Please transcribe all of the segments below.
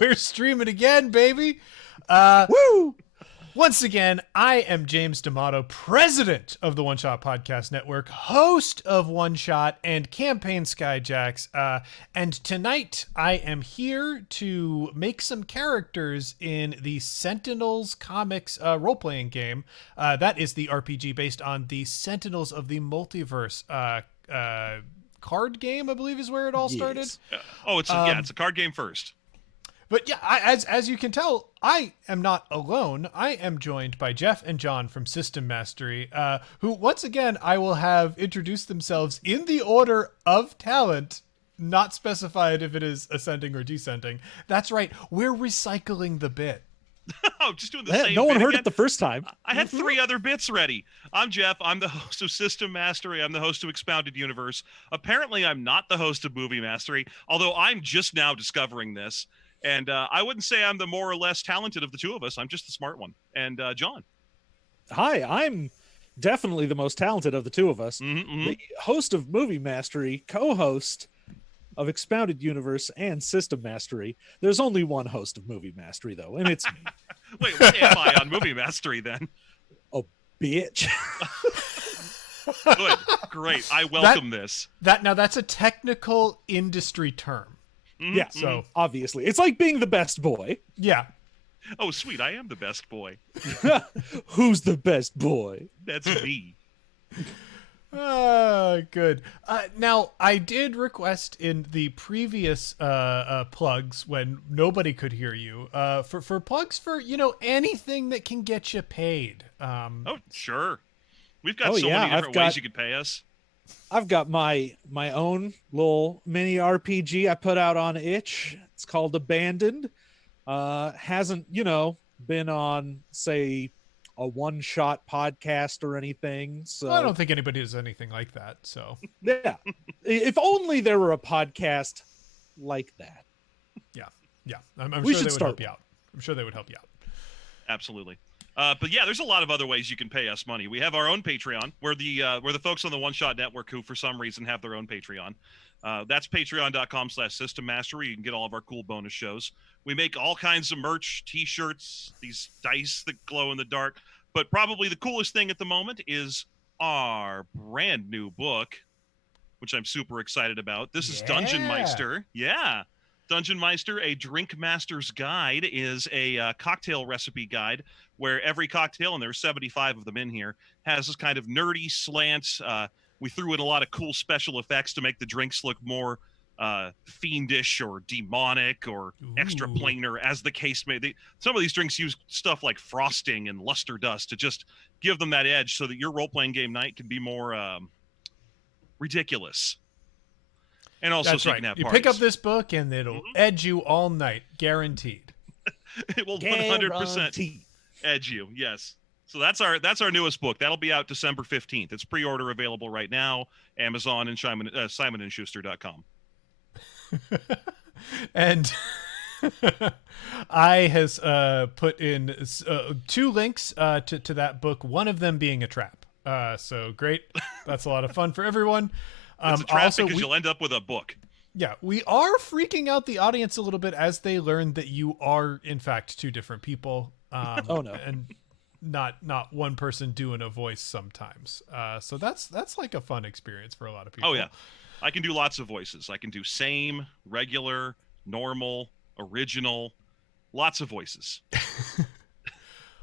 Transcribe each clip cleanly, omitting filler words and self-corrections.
We're streaming again, baby. Woo! Once again, I am James D'Amato, president of the One Shot Podcast Network, host of One Shot and Campaign Skyjacks. And tonight I am here to make some characters in the Sentinels Comics role-playing game. That is the RPG based on the Sentinels of the Multiverse card game, I believe is where it all started. It's a card game first. But yeah, as you can tell, I am not alone. I am joined by Jeff and John from System Mastery, who, once again, I will have introduced themselves in the order of talent, not specified if it is ascending or descending. That's right. We're recycling the bit. Oh, just doing the same. No one bit heard again. it the first time. I had 3 other bits ready. I'm Jeff. I'm the host of System Mastery. I'm the host of Expounded Universe. Apparently, I'm not the host of Movie Mastery, although I'm just now discovering this. And I wouldn't say I'm the more or less talented of the two of us. I'm just the smart one. And John. Hi, I'm definitely the most talented of the two of us. The host of Movie Mastery, co-host of Expounded Universe and System Mastery. There's only one host of Movie Mastery, though, and it's me. Wait, what am I on Movie Mastery, then? Oh, bitch. Good. Great. I welcome this. Now, that's a technical industry term. Yeah, so obviously. It's like being the best boy. Yeah. Oh, sweet. I am the best boy. Who's the best boy? That's me. Good. Now, I did request in the previous plugs when nobody could hear you for plugs for, anything that can get you paid. Oh, sure. We've got many different ways you could pay us. I've got my own little mini RPG I put out on Itch. It's called Abandoned. Hasn't, been on, say, a one-shot podcast or anything. So well, I don't think anybody does anything like that. So yeah, if only there were a podcast like that. Yeah. I'm sure they would help you out. I'm sure they would help you out. Absolutely. But yeah, there's a lot of other ways you can pay us money. We have our own Patreon. We're the folks on the One Shot Network who, for some reason, have their own Patreon. That's patreon.com/System Mastery. You can get all of our cool bonus shows. We make all kinds of merch, T-shirts, these dice that glow in the dark. But probably the coolest thing at the moment is our brand new book, which I'm super excited about. This is Dungeon Meister. Yeah. Dungeon Meister, a Drink Master's Guide, is a cocktail recipe guide where every cocktail, and there's 75 of them in here, has this kind of nerdy slant. We threw in a lot of cool special effects to make the drinks look more fiendish or demonic or extra planar, as the case may be. Some of these drinks use stuff like frosting and luster dust to just give them that edge so that your role-playing game night can be more ridiculous. And also, that's so right. you can have You parties. pick up this book and it'll edge you all night, guaranteed. It will 100% edge you. Yes. So that's our newest book. That'll be out December 15th. It's pre-order available right now. Amazon and SimonandSchuster.com. And I has put in 2 links to that book. One of them being a trap. So great. That's a lot of fun for everyone. It's a trap because you'll end up with a book. Yeah, we are freaking out the audience a little bit as they learn that you are, in fact, 2 different people. Oh no, and not one person doing a voice sometimes. So that's like a fun experience for a lot of people. Oh yeah, I can do lots of voices. I can do same, regular, normal, original, lots of voices.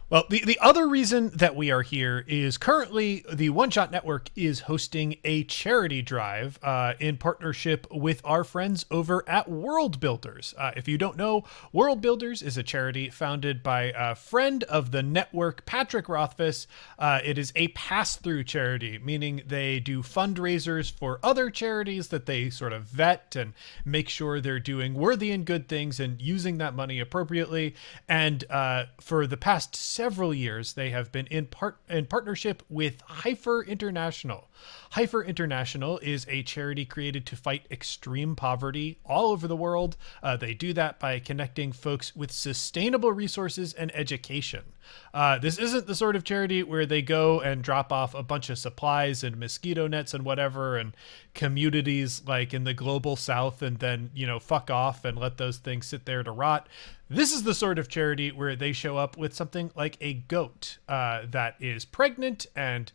Well, the other reason that we are here is currently the One Shot Network is hosting a charity drive in partnership with our friends over at World Builders. If you don't know, World Builders is a charity founded by a friend of the network, Patrick Rothfuss. It is a pass-through charity, meaning they do fundraisers for other charities that they sort of vet and make sure they're doing worthy and good things and using that money appropriately. And for the past several years, they have been in partnership with Heifer International. Heifer International is a charity created to fight extreme poverty all over the world. They do that by connecting folks with sustainable resources and education. This isn't the sort of charity where they go and drop off a bunch of supplies and mosquito nets and whatever and communities like in the global south and then, fuck off and let those things sit there to rot. This is the sort of charity where they show up with something like a goat that is pregnant and,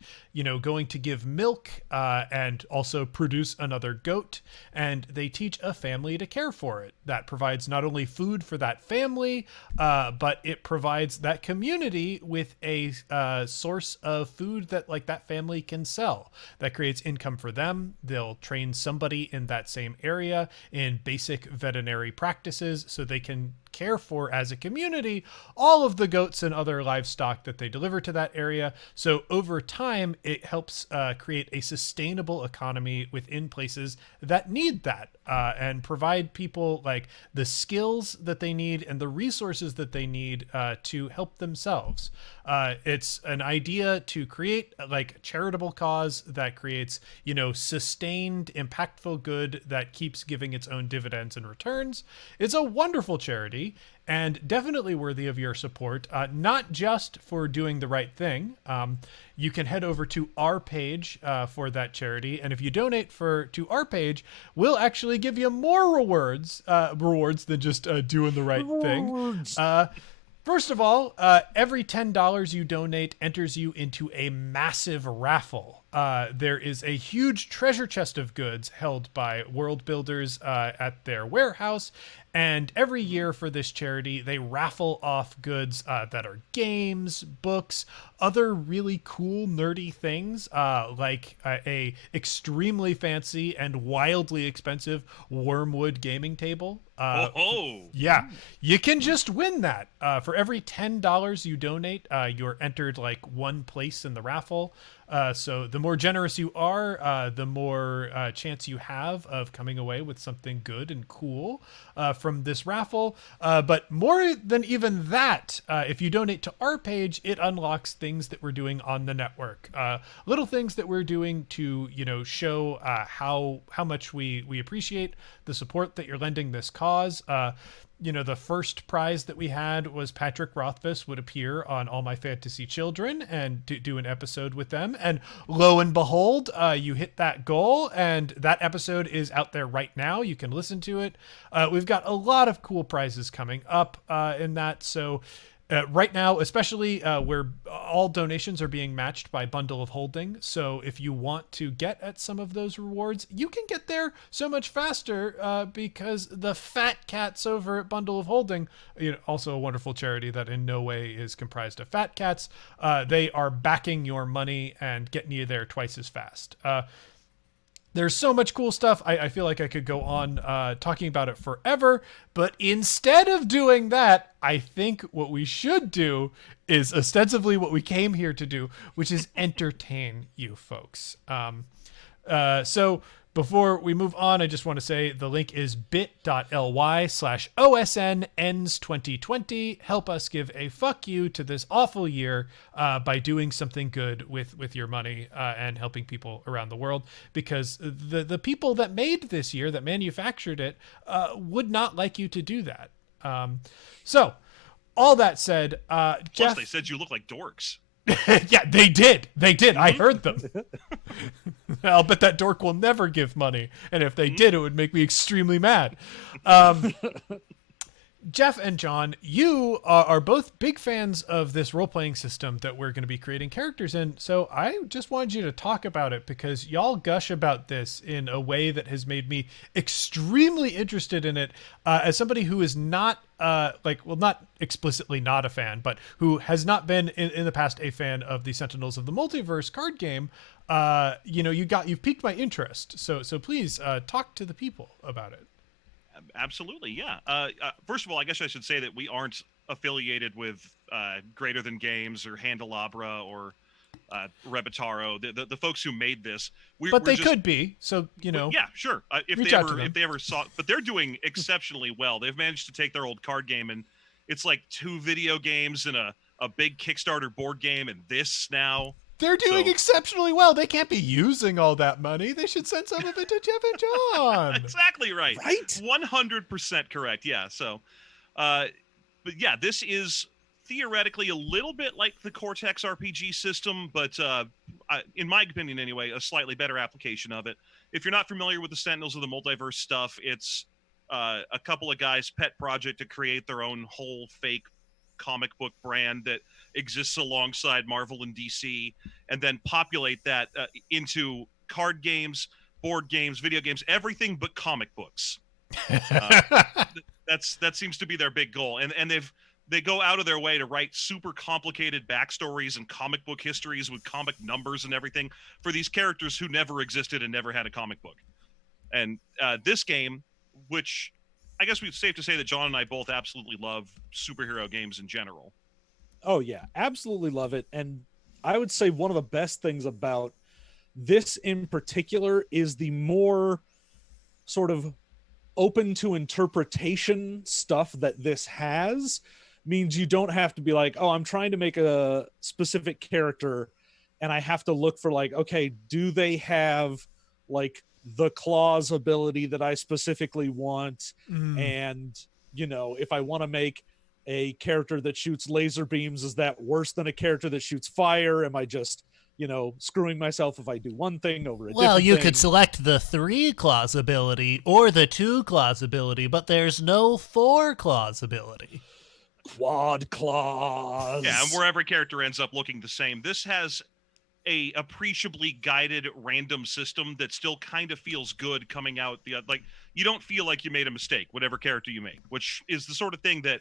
going to give milk and also produce another goat. And they teach a family to care for it. That provides not only food for that family, but it provides that community with a source of food that that family can sell. That creates income for them. They'll train somebody in that same area in basic veterinary practices so they can care for as a community all of the goats and other livestock that they deliver to that area. So over time, it helps create a sustainable economy within places that need that and provide people the skills that they need and the resources that they need to help themselves. It's an idea to create a charitable cause that creates, sustained, impactful good that keeps giving its own dividends and returns. It's a wonderful charity and definitely worthy of your support, not just for doing the right thing. You can head over to our page for that charity. And if you donate to our page, we'll actually give you more rewards than just doing the right thing. First of all, every $10 you donate enters you into a massive raffle. There is a huge treasure chest of goods held by world builders at their warehouse. And every year for this charity, they raffle off goods that are games, books, other really cool, nerdy things, like a extremely fancy and wildly expensive wormwood gaming table. Yeah, you can just win that. For every $10 you donate, you're entered one place in the raffle. So the more generous you are, the more chance you have of coming away with something good and cool from this raffle. But more than even that, if you donate to our page, it unlocks things that we're doing on the network. Little things that we're doing to, show how much we appreciate the support that you're lending this cause. The first prize that we had was Patrick Rothfuss would appear on All My Fantasy Children and do an episode with them. And lo and behold, you hit that goal, and that episode is out there right now. You can listen to it. We've got a lot of cool prizes coming up in that. So right now, especially where all donations are being matched by Bundle of Holding. So if you want to get at some of those rewards, you can get there so much faster because the fat cats over at Bundle of Holding, also a wonderful charity that in no way is comprised of fat cats, they are backing your money and getting you there twice as fast. There's so much cool stuff. I feel like I could go on talking about it forever, but instead of doing that, I think what we should do is ostensibly what we came here to do, which is entertain you folks. So before we move on, I just want to say the link is bit.ly/OSNends2020. Help us give a fuck you to this awful year by doing something good with your money and helping people around the world, because the people that made this year, that manufactured it, would not like you to do that. So all that said, Plus, Jeff, they said you look like dorks. yeah, they did. I heard them. I'll bet that dork will never give money. And if they did, it would make me extremely mad. Jeff and John, you are both big fans of this role-playing system that we're going to be creating characters in. So I just wanted you to talk about it because y'all gush about this in a way that has made me extremely interested in it as somebody who is not not explicitly not a fan, but who has not been in the past a fan of the Sentinels of the Multiverse card game. You've piqued my interest. So please talk to the people about it. Absolutely, yeah. First of all, I guess I should say that we aren't affiliated with Greater Than Games or Handelabra or Rebitaro, the folks who made this. But they could be, so Yeah, sure. If they ever saw, but they're doing exceptionally well. They've managed to take their old card game and it's like 2 video games and a big Kickstarter board game and this now. They're doing exceptionally well. They can't be using all that money. They should send some of it to Jeff and John. Exactly right. Right? 100% correct. Yeah. So, but yeah, this is theoretically a little bit like the Cortex RPG system, but in my opinion anyway, a slightly better application of it. If you're not familiar with the Sentinels of the Multiverse stuff, it's a couple of guys' pet project to create their own whole fake comic book brand that exists alongside Marvel and DC, and then populate that into card games, board games, video games, everything but comic books. That seems to be their big goal, and they go out of their way to write super complicated backstories and comic book histories with comic numbers and everything for these characters who never existed and never had a comic book. And this game, which I guess it's safe to say that John and I both absolutely love superhero games in general. Oh yeah, absolutely love it. And I would say one of the best things about this in particular is the more sort of open to interpretation stuff that this has. Means you don't have to be like, oh, I'm trying to make a specific character and I have to look for like, okay, do they have like the claws ability that I specifically want? And, you know, if I want to make a character that shoots laser beams, is that worse than a character that shoots fire? Am I just, you know, screwing myself if I do one thing over a different thing? Well, you could select the 3 claws ability or the 2 claws ability, but there's no 4 claws ability. Quad claws. Yeah, and where every character ends up looking the same. This has a appreciably guided random system that still kind of feels good coming out. Like, you don't feel like you made a mistake, whatever character you make, which is the sort of thing that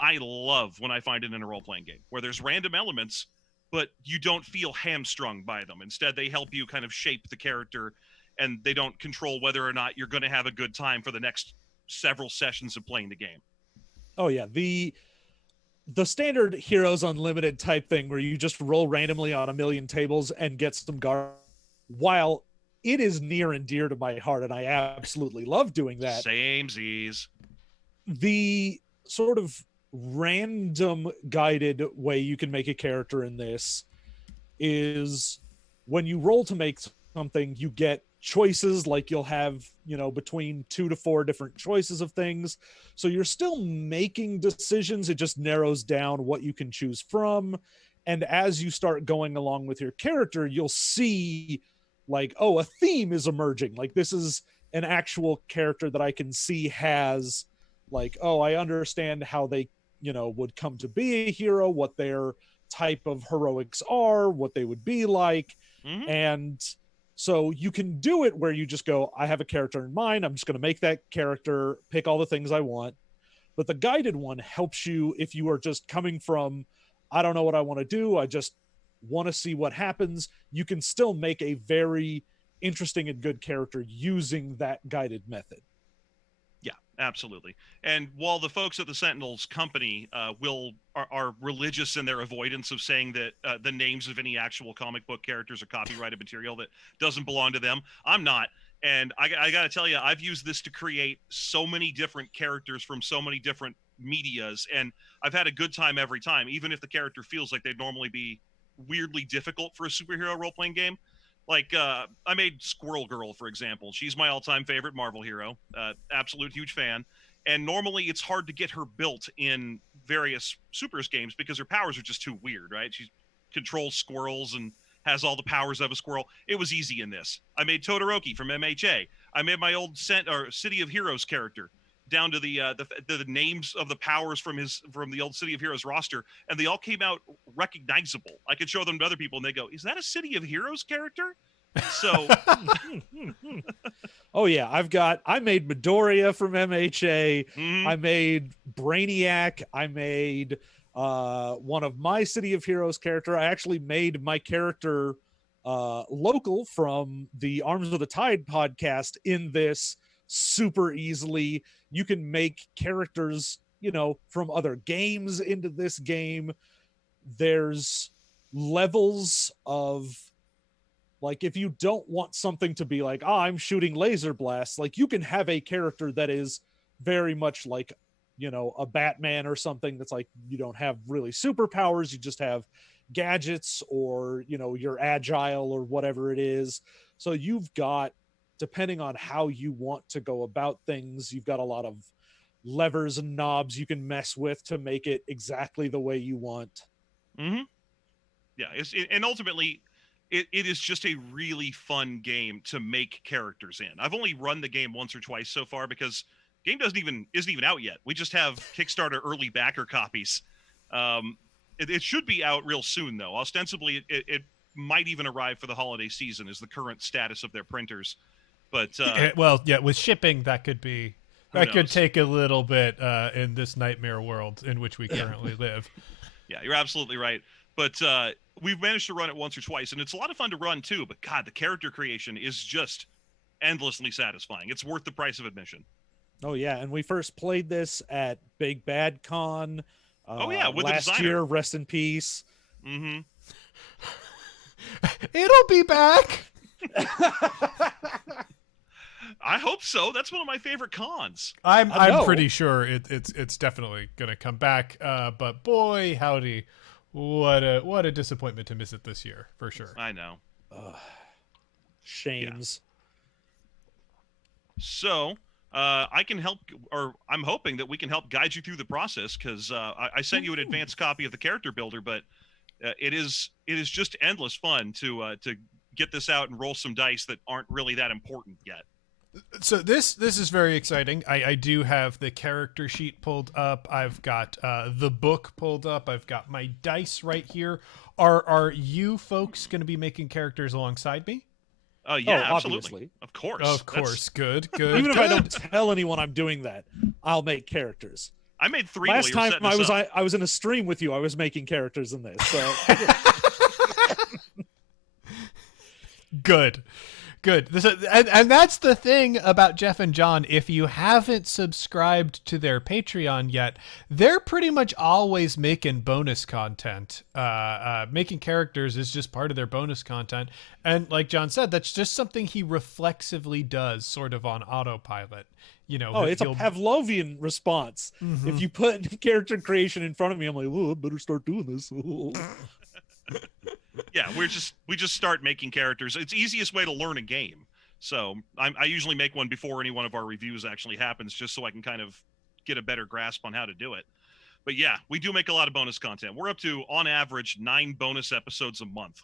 I love when I find it in a role-playing game, where there's random elements, but you don't feel hamstrung by them. Instead, they help you kind of shape the character, and they don't control whether or not you're going to have a good time for the next several sessions of playing the game. Oh yeah, the standard Heroes Unlimited type thing where you just roll randomly on a million tables and get some guard, while it is near and dear to my heart and I absolutely love doing that. Samesies. The sort of random guided way you can make a character in this is when you roll to make something, you get choices, like you'll have, you know, between 2 to 4 different choices of things. So you're still making decisions. It just narrows down what you can choose from. And as you start going along with your character, you'll see like, oh, a theme is emerging. Like, this is an actual character that I can see has like, oh, I understand how they, you know, would come to be a hero, what their type of heroics are, what they would be like. And so you can do it where you just go, I have a character in mind. I'm just going to make that character, pick all the things I want. But the guided one helps you if you are just coming from, I don't know what I want to do, I just want to see what happens. You can still make a very interesting and good character using that guided method. Yeah, absolutely. And while the folks at the Sentinels company are religious in their avoidance of saying that the names of any actual comic book characters are copyrighted material that doesn't belong to them, I'm not. And I got to tell you, I've used this to create so many different characters from so many different medias, and I've had a good time every time, even if the character feels like they'd normally be weirdly difficult for a superhero role-playing game. Like, I made Squirrel Girl, for example. She's my all-time favorite Marvel hero. Absolute huge fan. And normally it's hard to get her built in various Supers games because her powers are just too weird, right? She controls squirrels and has all the powers of a squirrel. It was easy in this. I made Todoroki from MHA. I made my old City of Heroes character down to the names of the powers from the old City of Heroes roster, and they all came out recognizable. I could show them to other people, and they go, "Is that a City of Heroes character?" So, oh yeah, I made Midoriya from MHA. I made Brainiac. I made one of my City of Heroes character. I actually made my character local from the Arms of the Tide podcast in this super easily. You can make characters, you know, from other games into this game. There's levels of, like, if you don't want something to be like, I'm shooting laser blasts, like, you can have a character that is very much like, you know, a Batman or something that's like, you don't have really superpowers, you just have gadgets, or, you know, you're agile or whatever it is. So you've got, depending on how you want to go about things, you've got a lot of levers and knobs you can mess with to make it exactly the way you want. Mm-hmm. Yeah, and ultimately, it is just a really fun game to make characters in. I've only run the game once or twice so far because the game isn't even out yet. We just have Kickstarter early backer copies. It should be out real soon though. Ostensibly, it might even arrive for the holiday season is the current status of their printers. But with shipping that could take a little bit in this nightmare world in which we currently live. Yeah, you're absolutely right. But we've managed to run it once or twice, and it's a lot of fun to run too. But God, the character creation is just endlessly satisfying. It's worth the price of admission. Oh yeah, and we first played this at Big Bad Con. With last the designer. year. Rest in peace. Mm-hmm. It'll be back. I hope so. That's one of my favorite cons. I'm pretty sure it's definitely gonna come back. But boy, howdy, what a disappointment to miss it this year for sure. I know. Shames. Yeah. So I can help, or I'm hoping that we can help guide you through the process because I sent you an advanced copy of the character builder, but it is just endless fun to get this out and roll some dice that aren't really that important yet. So this is very exciting. I do have the character sheet pulled up. I've got the book pulled up. I've got my dice right here. Are you folks going to be making characters alongside me? Yeah, absolutely. Obviously. Of course. Good. Even if I don't tell anyone I'm doing that, I'll make characters. I made 3 last while you time were setting this up. I was in a stream with you. I was making characters in this. So Good. And that's the thing about Jeff and John. If you haven't subscribed to their Patreon yet, they're pretty much always making bonus content. Making characters is just part of their bonus content. And like John said, that's just something he reflexively does sort of on autopilot. It's a Pavlovian response. Mm-hmm. If you put character creation in front of me, I'm like, oh, I better start doing this. Yeah, we just start making characters. It's the easiest way to learn a game. So I usually make one before any one of our reviews actually happens, just so I can kind of get a better grasp on how to do it. But yeah, we do make a lot of bonus content. We're up to, on average, 9 bonus episodes a month.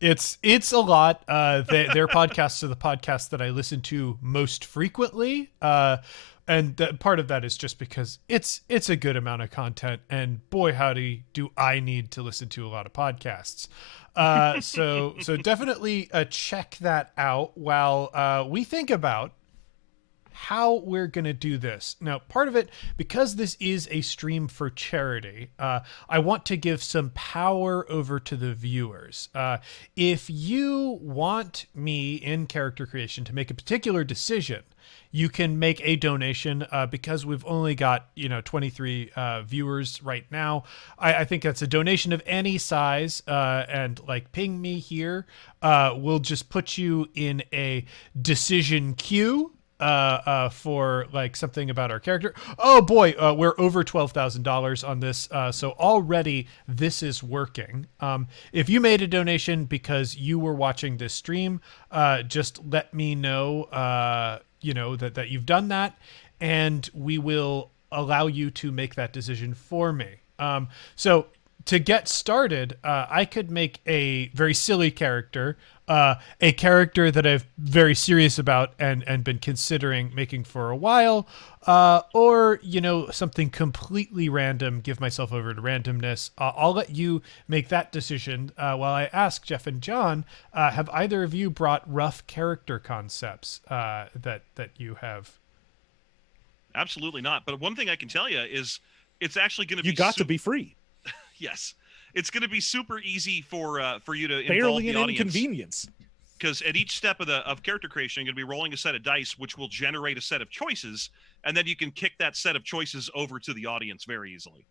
It's a lot. Their podcasts are the podcasts that I listen to most frequently. And part of that is just because it's a good amount of content, and boy howdy do I need to listen to a lot of podcasts. So definitely check that out while we think about how we're going to do this. Now, part of it, because this is a stream for charity, I want to give some power over to the viewers. If you want me in character creation to make a particular decision, you can make a donation because we've only got 23 viewers right now. I think that's a donation of any size, and like ping me here. We'll just put you in a decision queue for like something about our character. Oh boy, we're over $12,000 on this, so already this is working. If you made a donation because you were watching this stream, just let me know that you've done that, and we will allow you to make that decision for me. So to get started, I could make a very silly character, a character that I've very serious about and been considering making for a while, or something completely random, give myself over to randomness. I'll let you make that decision while I ask Jeff and John, have either of you brought rough character concepts that you have? Absolutely not. But one thing I can tell you is it's actually going to be... You got to be free. Yes. It's going to be super easy for you to involve Barely the an audience. Inconvenience. Because at each step of character creation, you're going to be rolling a set of dice, which will generate a set of choices, and then you can kick that set of choices over to the audience very easily.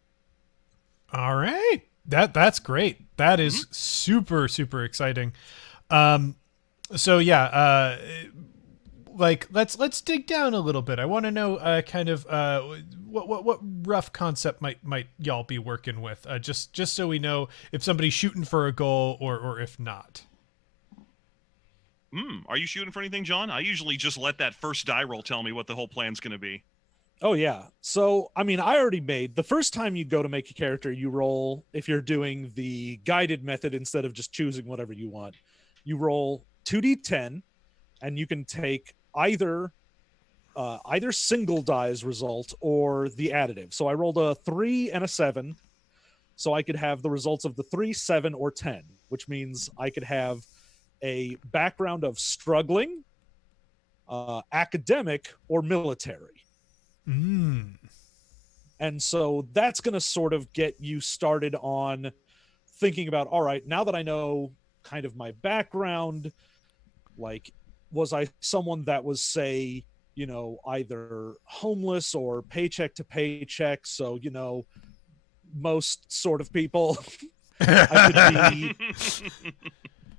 All right, that's great. That is super, super exciting. So yeah, like let's dig down a little bit. I want to know kind of what rough concept might y'all be working with, just so we know if somebody's shooting for a goal or if not. Are you shooting for anything, John? I usually just let that first die roll tell me what the whole plan's going to be. Oh yeah. So I mean, I already made the first time you go to make a character, you roll if you're doing the guided method instead of just choosing whatever you want. You roll 2d10 and you can take either single dies result or the additive. So I rolled a 3 and a 7, so I could have the results of the 3, 7 or 10, which means I could have a background of struggling, academic or military. Mm. And so that's going to sort of get you started on thinking about, all right, now that I know kind of my background, like, was I someone that was, say, either homeless or paycheck to paycheck? So, most sort of people. I could be,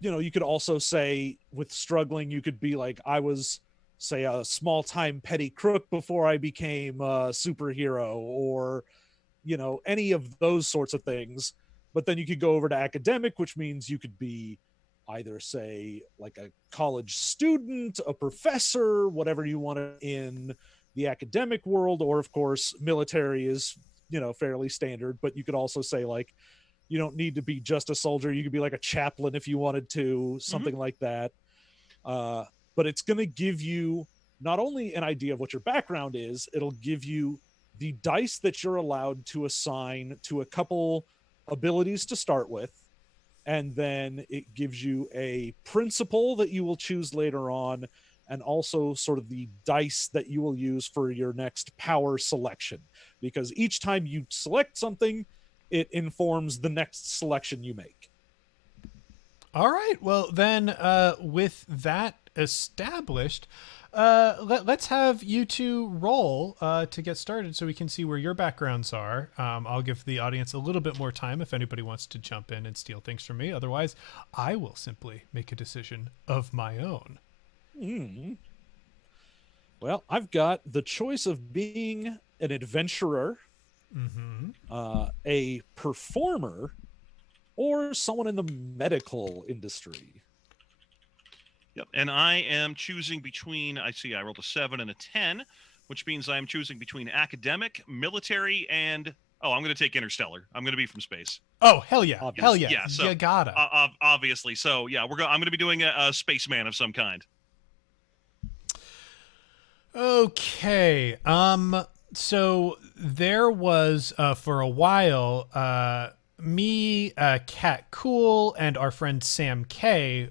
you could also say with struggling, you could be like, I was, say, a small time petty crook before I became a superhero, or, any of those sorts of things. But then you could go over to academic, which means you could be either, say, like a college student, a professor, whatever you want in the academic world, or of course, military is, fairly standard. But you could also say, like, you don't need to be just a soldier. You could be like a chaplain if you wanted to, something like that. But it's going to give you not only an idea of what your background is, it'll give you the dice that you're allowed to assign to a couple abilities to start with. And then it gives you a principle that you will choose later on, and also sort of the dice that you will use for your next power selection. Because each time you select something, it informs the next selection you make. All right. Well, then, with that established, let's have you two roll to get started so we can see where your backgrounds are. I'll give the audience a little bit more time if anybody wants to jump in and steal things from me. Otherwise, I will simply make a decision of my own. Well, I've got the choice of being an adventurer, a performer, or someone in the medical industry. Yep. And I am choosing between, I rolled a 7 and a 10, which means I'm choosing between academic, military, and, I'm going to take interstellar. I'm going to be from space. Oh, hell yeah. Obviously. Hell yeah. Yeah, so, you gotta. Obviously. So, yeah, I'm going to be doing a spaceman of some kind. Okay. So there was, for a while, me, Cat Cool, and our friend Sam K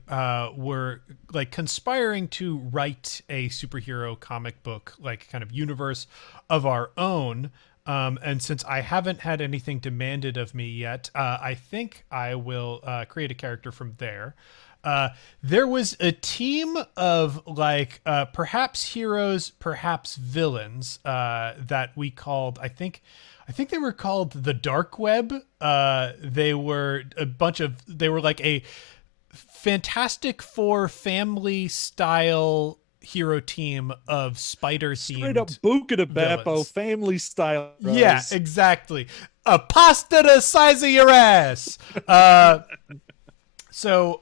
were like conspiring to write a superhero comic book, like kind of universe of our own. And since I haven't had anything demanded of me yet, I think I will create a character from there. There was a team of like perhaps heroes, perhaps villains that we called, I think they were called the Dark Web. They were like a Fantastic Four family style hero team of spider themed, straight up Buca de Beppo family style. Yeah, exactly. A pasta the size of your ass. So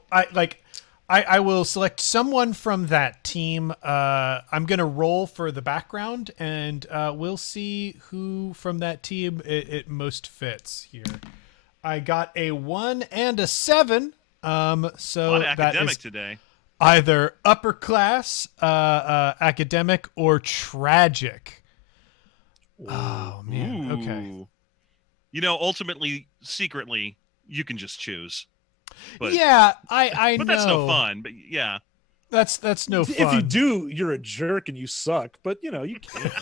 I will select someone from that team. I'm going to roll for the background, and we'll see who from that team it most fits here. I got a 1 and a 7. So a lot of academic today. Either upper class, academic, or tragic. Oh, man. Ooh. Okay. Ultimately, secretly, you can just choose. But, yeah, I know. But that's no fun. But yeah. That's no fun. If you do, you're a jerk and you suck. But you can't.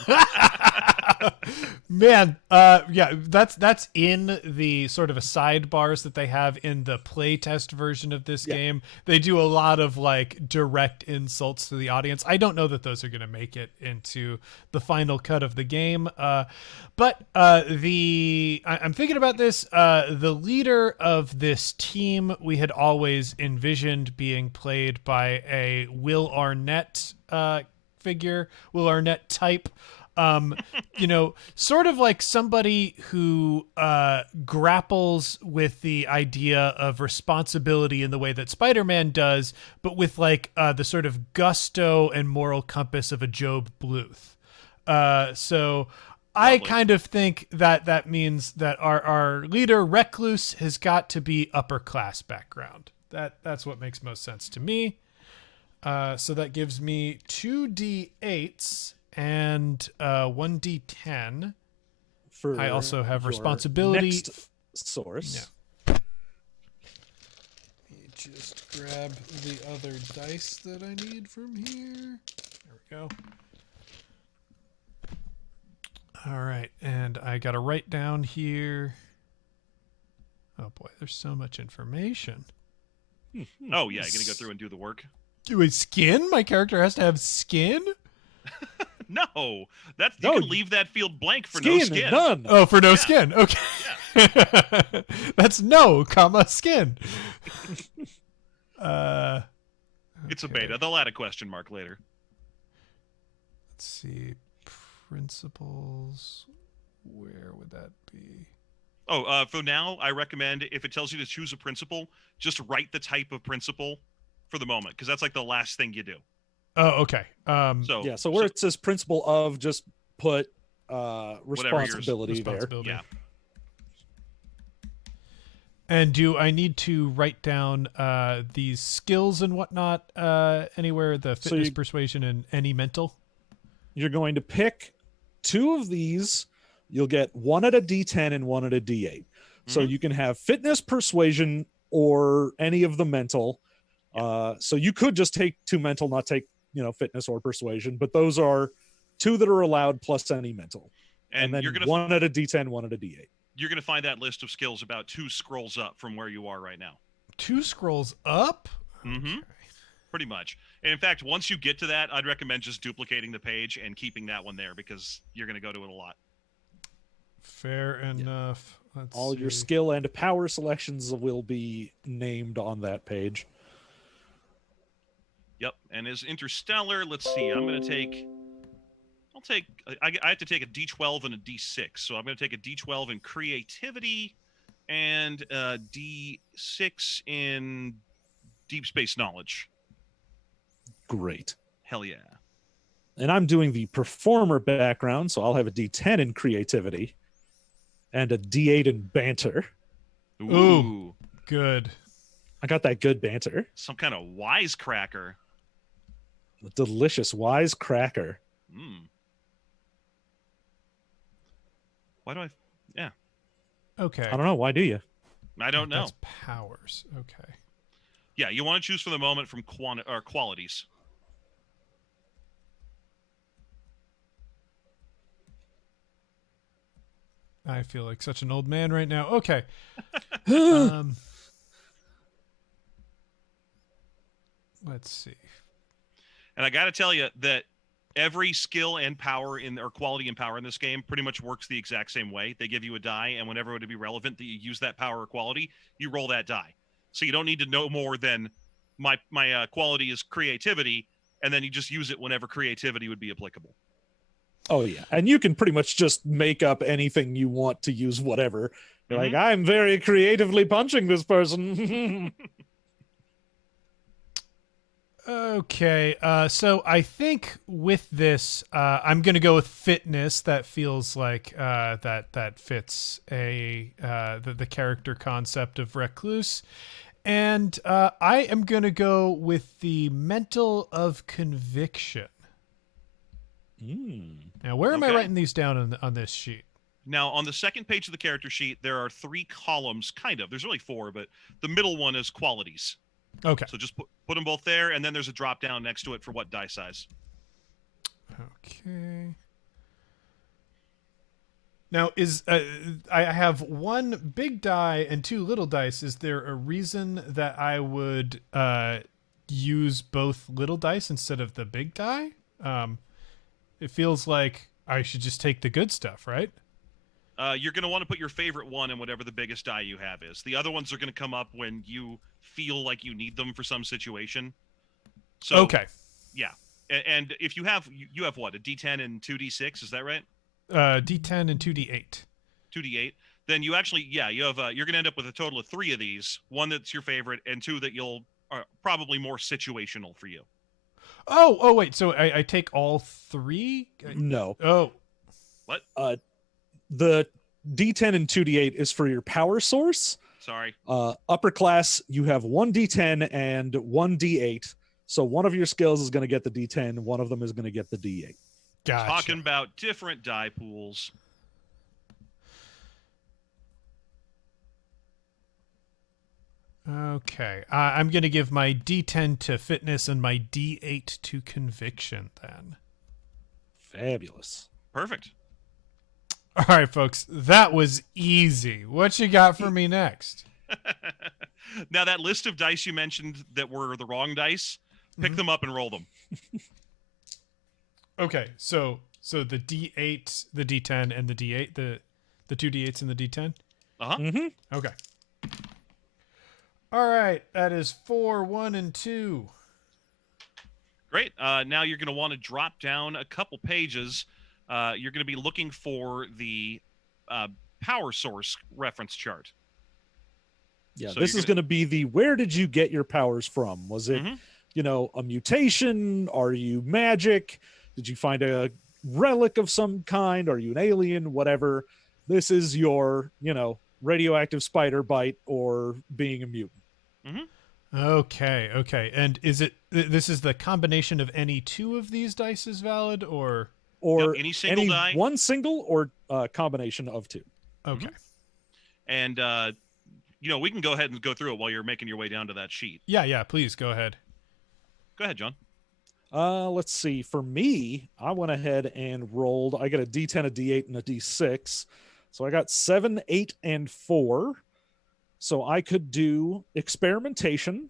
Man, yeah, that's in the sort of a sidebars that they have in the playtest version of this game. They do a lot of like direct insults to the audience. I don't know that those are going to make it into the final cut of the game. But I'm thinking about this. The leader of this team we had always envisioned being played by a Will Arnett figure, Will Arnett type. Sort of like somebody who grapples with the idea of responsibility in the way that Spider-Man does, but with like the sort of gusto and moral compass of a Job Bluth. So I Lovely. kind of think that that means that our leader Recluse has got to be upper class background. That's what makes most sense to me. So that gives me 2d8s and 1d10. For I also have your responsibility. next source. Yeah. Let me just grab the other dice that I need from here. There we go. All right, and I got to write down here. Oh boy, there's so much information. Oh yeah, you're gonna go through and do the work. Do a skin? My character has to have skin? No, that's No, you can leave that field blank for Skin, no skin. none. Oh, for no Yeah. skin. Okay. That's no, comma, skin. It's a Okay. beta. They'll add a question mark later. Let's see. Principles. Where would that be? Oh, for now, I recommend if it tells you to choose a principle, just write the type of principle for the moment, because that's like the last thing you do. Oh, okay. So Yeah, so where it says principle of, just put responsibility there. Responsibility. yeah, And do I need to write down these skills and whatnot anywhere? The So fitness, you- persuasion, and any mental? You're going to pick 2 of these. You'll get 1 at a D10 and 1 at a D8. So Mhm. you can have fitness, persuasion, or any of the mental. So you could just take 2 mental, not take fitness or persuasion, but those are 2 that are allowed plus any mental. And then you're gonna 1 at a D10, 1 at a D8. you're gonna find that list of skills about 2 scrolls up from where you are right now. 2 scrolls up? Mhm. Okay. Pretty much. And in fact, once you get to that, I'd recommend just duplicating the page and keeping that one there, because you're gonna go to it a lot. Fair enough. Let's All your see. skill and power selections will be named on that page. Yep. And as Interstellar, let's see. I have to take a D12 and a D6. So I'm going to take a D12 in creativity and a D6 in deep space knowledge. Great. Hell yeah. And I'm doing the performer background, so I'll have a D10 in creativity and a D8 in banter. Ooh. Good. I got that good banter. Some kind of wisecracker. A delicious wisecracker. Mm. Why do I? Yeah. Okay. I don't know. Why do you? I don't know. That's powers. Okay. Yeah, you want to choose for the moment from qualities. I feel like such an old man right now. Okay. Let's see. And I got to tell you that every skill and power or quality and power in this game pretty much works the exact same way. They give you a die, and whenever it would be relevant that you use that power or quality, you roll that die. So you don't need to know more than my quality is creativity, and then you just use it whenever creativity would be applicable. Oh, yeah. And you can pretty much just make up anything you want to use whatever. You're like, I'm very creatively punching this person. Okay, so I think with this, I'm gonna go with fitness. That feels like that fits the character concept of recluse, and I am gonna go with the mental of conviction. Now, where am I Okay. writing these down on this sheet? Now, on the second page of the character sheet, there are 3 columns, kind of. There's really 4, but the middle one is qualities. Okay. So just put them both there, and then there's a drop down next to it for what die size. Okay. Now, I have 1 big die and 2 little dice. Is there a reason that I would use both little dice instead of the big die? It feels like I should just take the good stuff, right? You're going to want to put your favorite one in whatever the biggest die you have is. The other ones are going to come up when you feel like you need them for some situation. So, Okay. Yeah. And if you have what, a D10 and 2D6, is that right? D10 and 2D8. 2D8. Then you actually, you have you're going to end up with a total of 3 of these. 1 that's your favorite, and 2 that are probably more situational for you. Oh, wait. So I take all three? No. Oh, What? The D10 and 2D8 is for your power source. Sorry. Upper class, you have 1D10 and 1D8. So one of your skills is going to get the D10, one of them is going to get the D8. gotcha. Talking about different die pools. Okay. I'm going to give my D10 to fitness and my D8 to conviction then. Fabulous. Perfect. All right, folks. That was easy. What you got for me next? Now, that list of dice you mentioned that were the wrong dice, pick them up and roll them. Okay. So the D8, the D10, and the D8, the two D8s and the D10? Uh-huh. Mm-hmm. Okay. All right. That is 4, 1, and 2. Great. Now you're going to want to drop down a couple pages. You're going to be looking for the power source reference chart. Yeah, So this is going to be the where did you get your powers from? Was it, a mutation? Are you magic? Did you find a relic of some kind? Are you an alien? Whatever. This is your, radioactive spider bite or being a mutant. Okay. And is it this is the combination of any two of these dice is valid or Or any single die. one single or combination of two. okay. And, we can go ahead and go through it while you're making your way down to that sheet. Yeah, please go ahead. Go ahead, John. Let's see. For me, I went ahead and rolled. I got a D10, a D8, and a D6. So I got 7, 8, and 4. So I could do experimentation,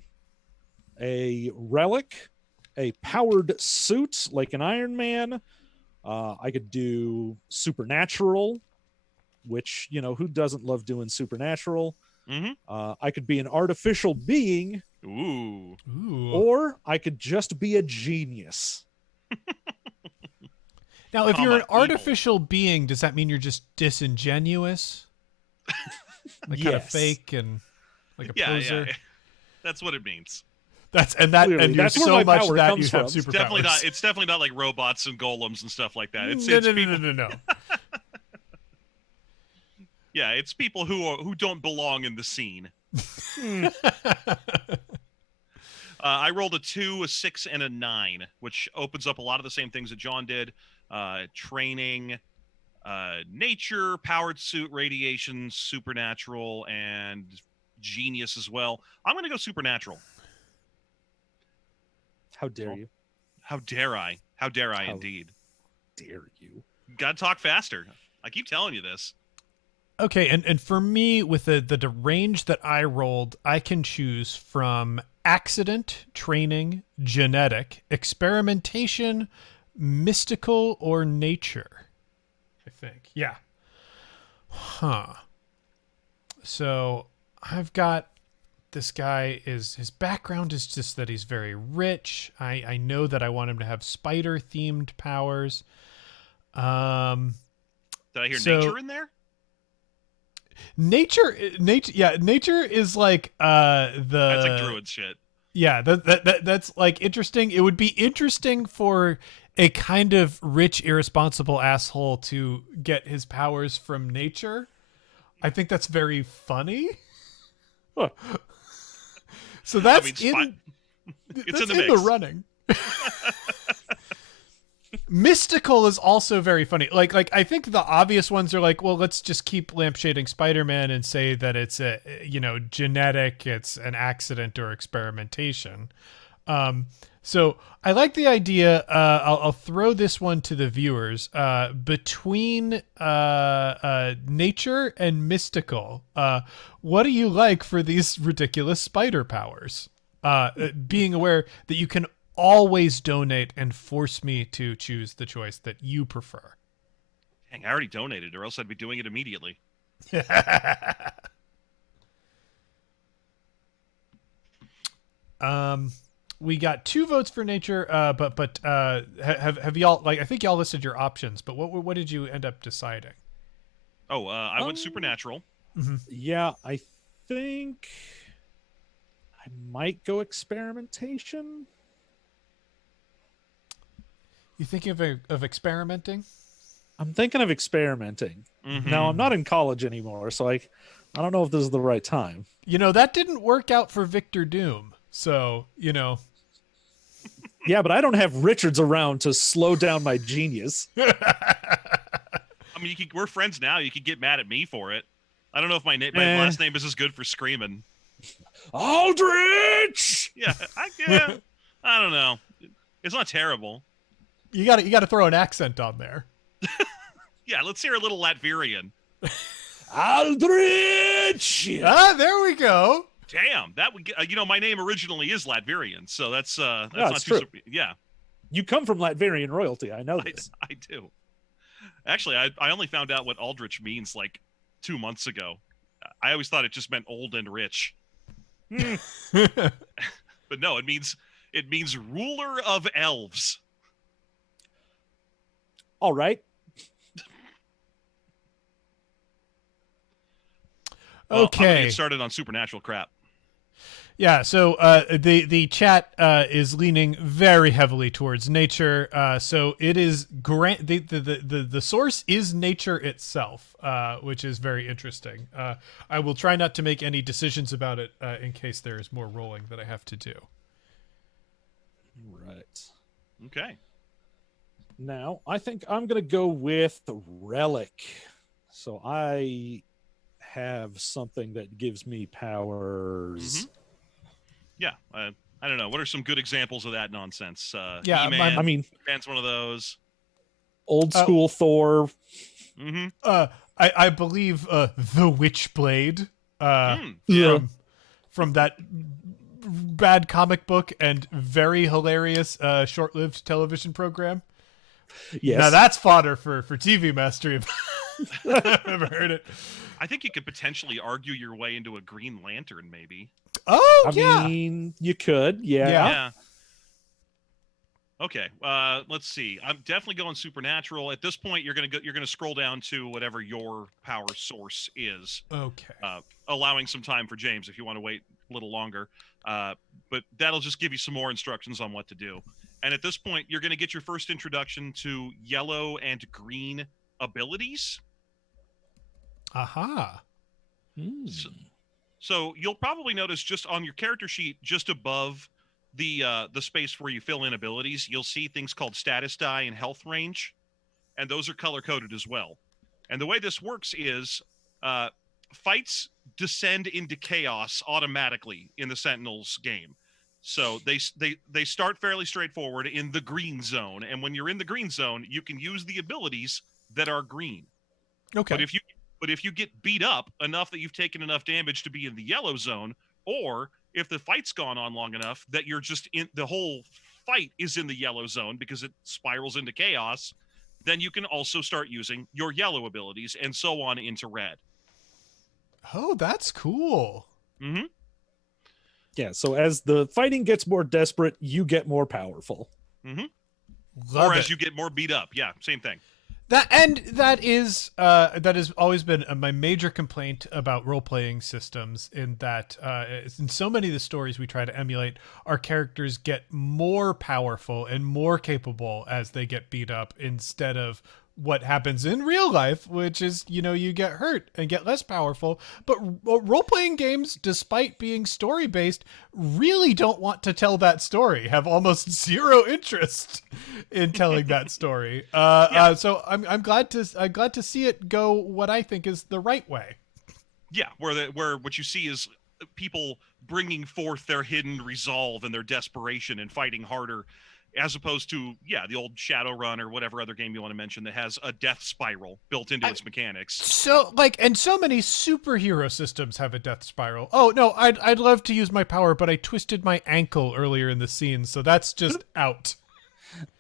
a relic, a powered suit like an Iron Man. I could do supernatural, which, who doesn't love doing supernatural? I could be an artificial being. Ooh. Or I could just be a genius. Now, if you're an evil. artificial being, does that mean you're just disingenuous? Like kind of Yes. fake and like a Yeah. poser? That's what it means. Clearly, And you're that's where so my much power that comes you have from. superpowers. It's definitely not like robots and golems and stuff like that. It's people, No. Yeah, it's people who don't belong in the scene. I rolled a 2, a 6, and a 9, which opens up a lot of the same things that John did. Training, nature, powered suit, radiation, supernatural, and genius as well. I'm going to go supernatural. How dare you? How dare I? How dare I, How indeed. Dare you? Gotta talk faster. I keep telling you this. Okay, and for me, with the range that I rolled, I can choose from accident, training, genetic, experimentation, mystical, or nature. I think. Yeah. Huh. So I've got this guy his background is just that he's very rich. I know that I want him to have spider themed powers. Did I hear So- nature in there? Nature is like That's like druid shit. Yeah, that's like interesting. It would be interesting for a kind of rich, irresponsible asshole to get his powers from nature. I think that's very funny. Huh. So that's It's that's in the in mix. the running. Mystical is also very funny. Like I think the obvious ones are like, well, let's just keep lampshading Spider-Man and say that it's a genetic, it's an accident or experimentation. So I like the idea. I'll throw this one to the viewers. Between nature and mystical, what do you like for these ridiculous spider powers? Being aware that you can always donate and force me to choose the choice that you prefer. Dang, I already donated, or else I'd be doing it immediately. We got 2 votes for nature, but have y'all, like, I think y'all listed your options, but what did you end up deciding? Oh, I went supernatural. Yeah, I think I might go experimentation. You thinking of experimenting? I'm thinking of experimenting. Mhm. Now, I'm not in college anymore, so I don't know if this is the right time. That didn't work out for Victor Doom. So, Yeah, but I don't have Richards around to slow down my genius. I mean, we're friends now. You could get mad at me for it. I don't know if my last name is as good for screaming. Aldrich! Yeah, I don't know. It's not terrible. You got to throw an accent on there. Yeah, let's hear a little Latvian. Aldrich! There we go. Damn, that would get, my name originally is Latvian, so that's not true. too. Yeah, You come from Latvian royalty. I know this. I do. Actually, I only found out what Aldrich means like 2 months ago. I always thought it just meant old and rich, but no, it means ruler of elves. All right. Well, I'm gonna Okay. get started on supernatural crap. Yeah, so the chat is leaning very heavily towards nature. So it is the source is nature itself, which is very interesting. I will try not to make any decisions about it in case there is more rolling that I have to do. Right. Okay. Now, I think I'm going to go with Relic. So I have something that gives me powers. Mhm. Yeah, I don't know. What are some good examples of that nonsense? Yeah, He-Man, I mean, He-Man's one of those. old school Thor. Mm-hmm. I believe the Witchblade Yeah. from that bad comic book and very hilarious short-lived television program. Yes. Now that's fodder for TV mastery. I've never heard it. I think you could potentially argue your way into a Green Lantern, maybe. Oh, I yeah. mean, you could. Yeah. Yeah. Okay. Let's see. I'm definitely going supernatural. At this point, you're gonna scroll down to whatever your power source is, Okay. allowing some time for James if you want to wait a little longer. But that'll just give you some more instructions on what to do. And at this point, you're gonna get your first introduction to yellow and green abilities. Aha. Hmm. So you'll probably notice just on your character sheet, just above the space where you fill in abilities, you'll see things called status die and health range, and those are color coded as well. And the way this works is fights descend into chaos automatically in the Sentinels game. So they start fairly straightforward in the green zone, and when you're in the green zone, you can use the abilities that are green. Okay. But if you get beat up enough that you've taken enough damage to be in the yellow zone, or if the fight's gone on long enough that you're just in the whole fight is in the yellow zone because it spirals into chaos, then you can also start using your yellow abilities and so on into red. Oh, that's cool. Mm-hmm. Yeah. So as the fighting gets more desperate, you get more powerful. Mm-hmm. Love Or it. as you get more beat up. Yeah, same thing. That has always been my major complaint about role-playing systems, in that in so many of the stories we try to emulate, our characters get more powerful and more capable as they get beat up, instead of what happens in real life, which is, you get hurt and get less powerful. But role-playing games, despite being story-based, really don't want to tell that story, have almost zero interest in telling that story. So I'm glad to see it go what I think is the right way. Yeah, where what you see is people bringing forth their hidden resolve and their desperation and fighting harder, as opposed to, the old Shadowrun or whatever other game you want to mention that has a death spiral built into its mechanics. So and so many superhero systems have a death spiral. Oh no, I'd love to use my power, but I twisted my ankle earlier in the scene, so that's just out.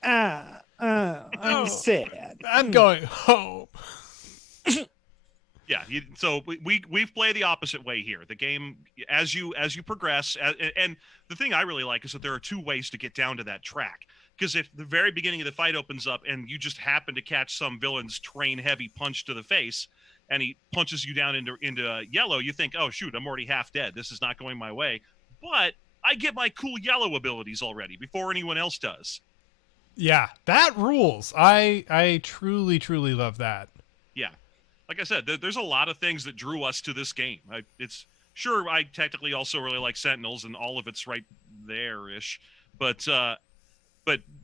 I'm sad. I'm going home. Yeah, so we play the opposite way here. The game, as you progress, and the thing I really like is that there are two ways to get down to that track. Because if the very beginning of the fight opens up and you just happen to catch some villain's train heavy punch to the face, and he punches you down into yellow, you think, oh shoot, I'm already half dead. This is not going my way. But I get my cool yellow abilities already before anyone else does. Yeah, that rules. I truly truly love that. Yeah, like I said, there's a lot of things that drew us to this game. It's sure I technically also really like Sentinels, and all of it's right there ish, but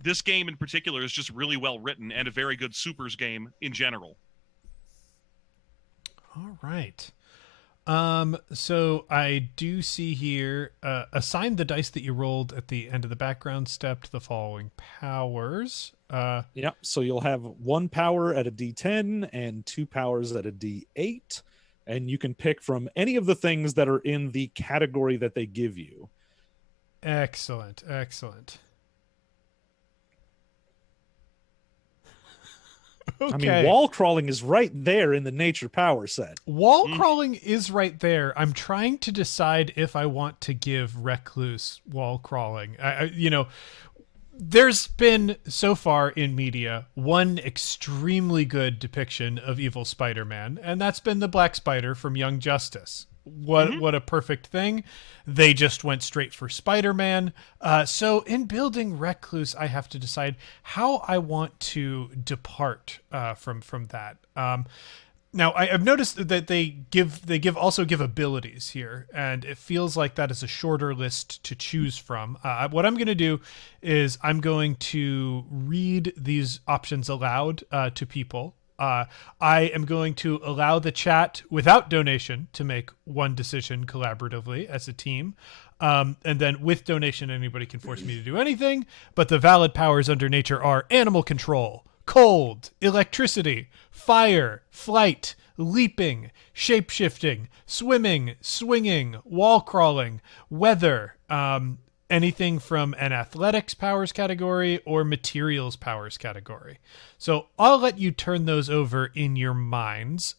this game in particular is just really well written and a very good supers game in general. All right. So I do see here, assign the dice that you rolled at the end of the background step to the following powers. Yeah, so you'll have 1 power at a D10 and 2 powers at a D8, and you can pick from any of the things that are in the category that they give you. Excellent, excellent. Okay. I mean, wall crawling is right there in the nature power set. Wall crawling is right there. I'm trying to decide if I want to give Recluse wall crawling. There's been so far in media one extremely good depiction of evil Spider-Man, and that's been the Black Spider from Young Justice. What a perfect thing. They just went straight for Spider-Man. So in building Recluse, I have to decide how I want to depart from that. Now I've noticed that they also give abilities here, and it feels like that is a shorter list to choose from. What I'm going to do is I'm going to read these options aloud to people. I am going to allow the chat without donation to make one decision collaboratively as a team. And then with donation, anybody can force me to do anything. But the valid powers under nature are animal control, cold, electricity, fire, flight, leaping, shape-shifting, swimming, swinging, wall crawling, weather, anything from an athletics powers category or materials powers category. So I'll let you turn those over in your minds.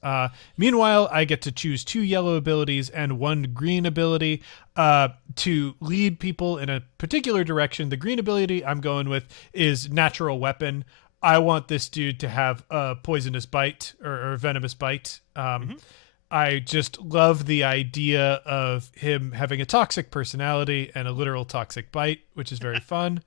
Meanwhile, I get to choose 2 yellow abilities and 1 green ability to lead people in a particular direction. The green ability I'm going with is natural weapon. I want this dude to have a poisonous bite or venomous bite. I just love the idea of him having a toxic personality and a literal toxic bite, which is very fun.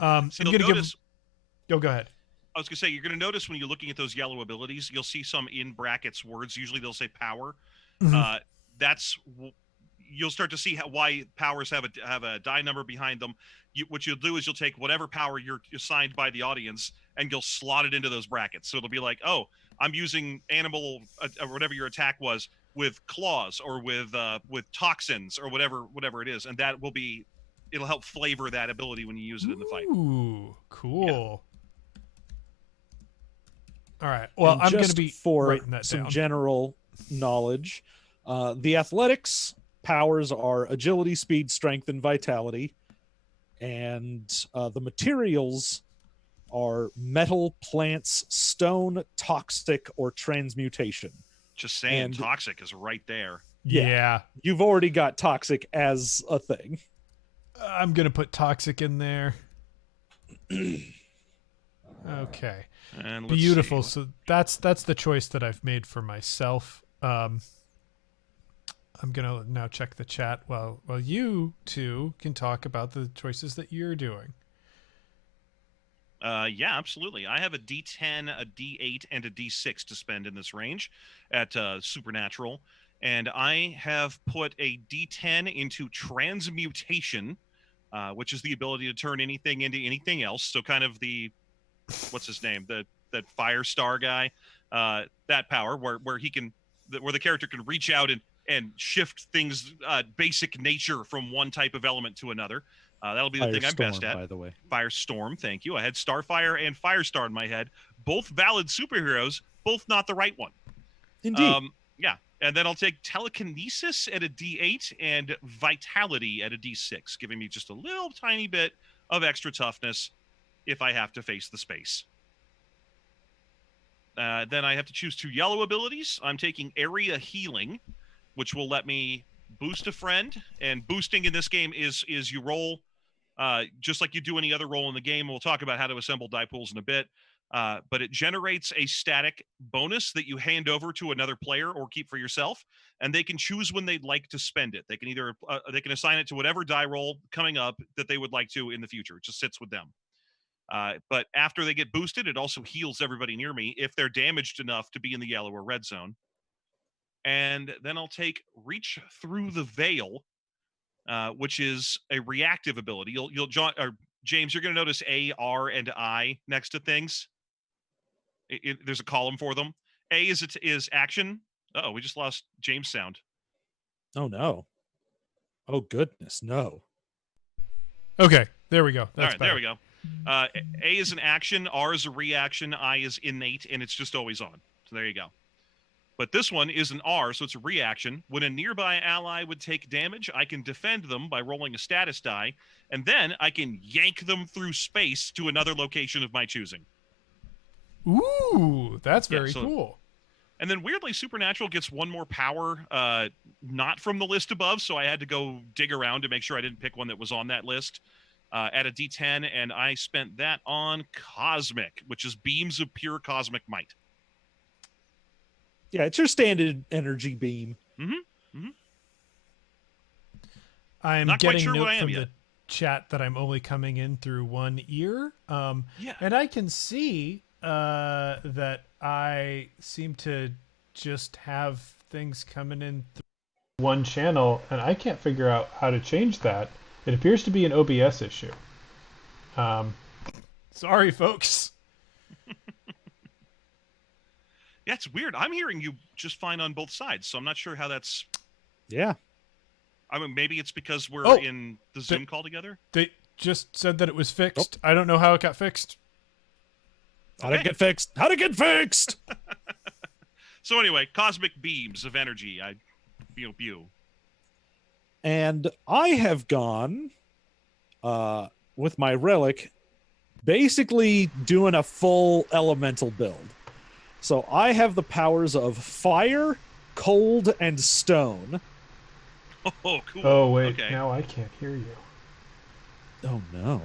So I'm going to give... Go ahead. I was going to say, you're going to notice when you're looking at those yellow abilities, you'll see some in brackets words. Usually they'll say power. You'll start to see why powers have a die number behind them. What you'll do is you'll take whatever power you're assigned by the audience and you'll slot it into those brackets. So it'll be like, oh, I'm using animal or whatever your attack was with claws or with toxins or whatever it is, and it'll help flavor that ability when you use it in the fight. Ooh, cool. Yeah. All right. Well, And I'm going just to be for writing that some down. general knowledge. The athletics powers are agility, speed, strength, and vitality. And the materials are metal, plants, stone, toxic, or transmutation. Just saying, And- toxic is right there. Yeah. You've already got toxic as a thing. I'm going to put toxic in there. Okay. And let's Beautiful. see. So that's the choice that I've made for myself. I'm gonna now check the chat while you two can talk about the choices that you're doing. Yeah, absolutely. I have a D10, a D8, and a D6 to spend in this range at Supernatural. And I have put a D10 into Transmutation, which is the ability to turn anything into anything else. So kind of what's his name? That Firestar guy. That power where the character can reach out and shift things, basic nature from one type of element to another. That'll be the thing I'm best at. By the way. Firestorm, thank you. I had Starfire and Firestar in my head. Both valid superheroes, both not the right one. Indeed. Yeah. And then I'll take Telekinesis at a D8 and Vitality at a D6, giving me just a little tiny bit of extra toughness if I have to face the space. Then I have to choose 2 yellow abilities. I'm taking Area Healing, which will let me boost a friend. And boosting in this game is you roll just like you do any other roll in the game. We'll talk about how to assemble die pools in a bit. But it generates a static bonus that you hand over to another player or keep for yourself, and they can choose when they'd like to spend it. They can either they can assign it to whatever die roll coming up that they would like to in the future. It just sits with them. But after they get boosted, it also heals everybody near me if they're damaged enough to be in the yellow or red zone. And then I'll take Reach Through the Veil, which is a reactive ability. You'll James, you're going to notice A, R, and I next to things. There's a column for them. A is action. Oh, we just lost James' sound. Oh no. Oh goodness, no. Okay, there we go. That's All right, better. there we go. A is an action, R is a reaction, I is innate, and it's just always on. So there you go. But this one is an R, so it's a reaction. When a nearby ally would take damage, I can defend them by rolling a status die, and then I can yank them through space to another location of my choosing. Ooh, that's very so- cool. And then weirdly, Supernatural gets one more power, not from the list above, so I had to go dig around to make sure I didn't pick one that was on that list. At a D10, and I spent that on Cosmic, which is beams of pure cosmic might. Yeah, it's your standard energy beam. I'm Not quite getting sure what I note am from yet. the chat that I'm only coming in through one ear. Yeah. And I can see that I seem to just have things coming in through one channel, and I can't figure out how to change that. It appears to be an OBS issue. Sorry, folks. Yeah, it's weird. I'm hearing you just fine on both sides, so I'm not sure how that's... Yeah. I mean, maybe it's because we're Oh, in the Zoom call together? They just said that it was fixed. I don't know how it got fixed. How'd it get fixed? How'd it get fixed? So anyway, cosmic beams of energy. I feel you. And I have gone with my relic, basically doing a full elemental build. So I have the powers of fire, cold, and stone. Oh, cool. Oh, wait. Okay. Now I can't hear you. Oh no.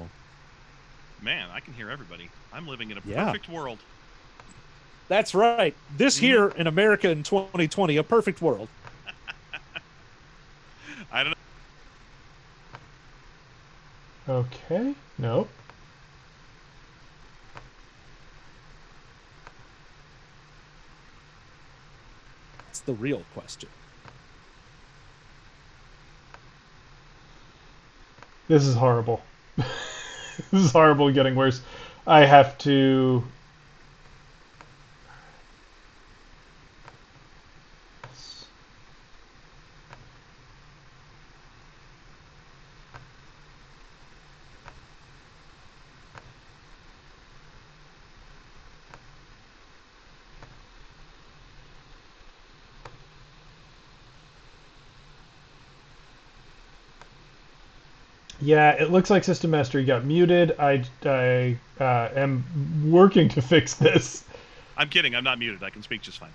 Man, I can hear everybody. I'm living in a Yeah. perfect world. That's right. This here in America in 2020, a perfect world. I don't know. Okay. Nope. That's the real question. This is horrible. This is horrible, getting worse. I have to... Yeah, it looks like System Mastery got muted. I am working to fix this. I'm kidding. I'm not muted. I can speak just fine.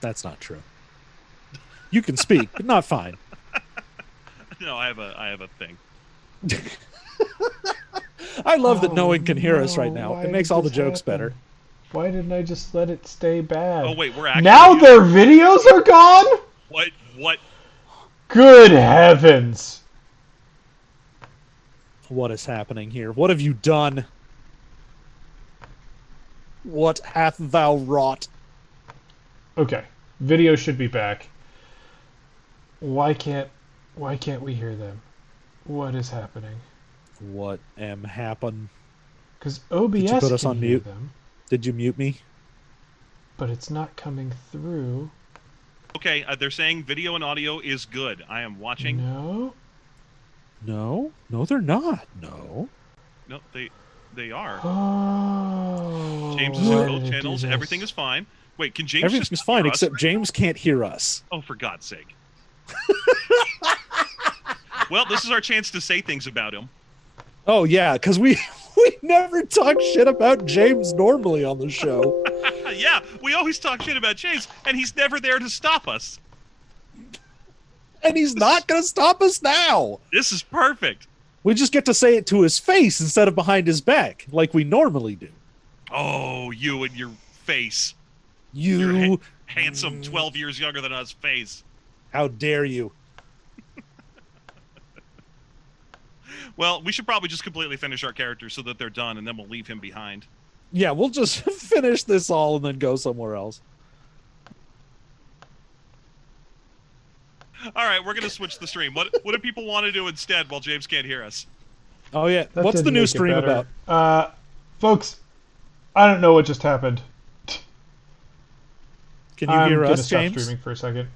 That's not true. You can speak, but not fine. No, I have a thing. I love that no one can hear us right now. Why It makes did all the this jokes happen? better. Why didn't I just let it stay bad? Oh wait, we're actually now their videos are gone? What? Good heavens. What is happening here? What have you done? What hath thou wrought? Okay, video should be back. Why can't we hear them? What is happening? What am happen? Because OBS Did you put us can on hear mute? them, Did you mute me? but it's not coming through. Okay, they're saying video and audio is good. I am watching. No. No, they're not. No. No, they are. Oh. James is why in did both it do channels. this? Everything is fine. Wait, can James Everything's just fine hear us? except James can't hear us. Oh, for God's sake. Well, this is our chance to say things about him. Oh yeah, because we never talk shit about James normally on the show. Yeah, we always talk shit about James, and he's never there to stop us. And he's not gonna stop us now. This is perfect. We just get to say it to his face instead of behind his back, like we normally do. Oh, you and your face. You Your handsome 12 years younger than us face. how dare you? Well, we should probably just completely finish our characters so that they're done, and then we'll leave him behind. Yeah, we'll just finish this all and then go somewhere else. All right, we're gonna switch the stream. What do people want to do instead while James can't hear us? Oh yeah, That what's the didn't new make it stream better. about? Folks, I don't know what just happened. Can you I'm hear gonna us, stop James? streaming for a second.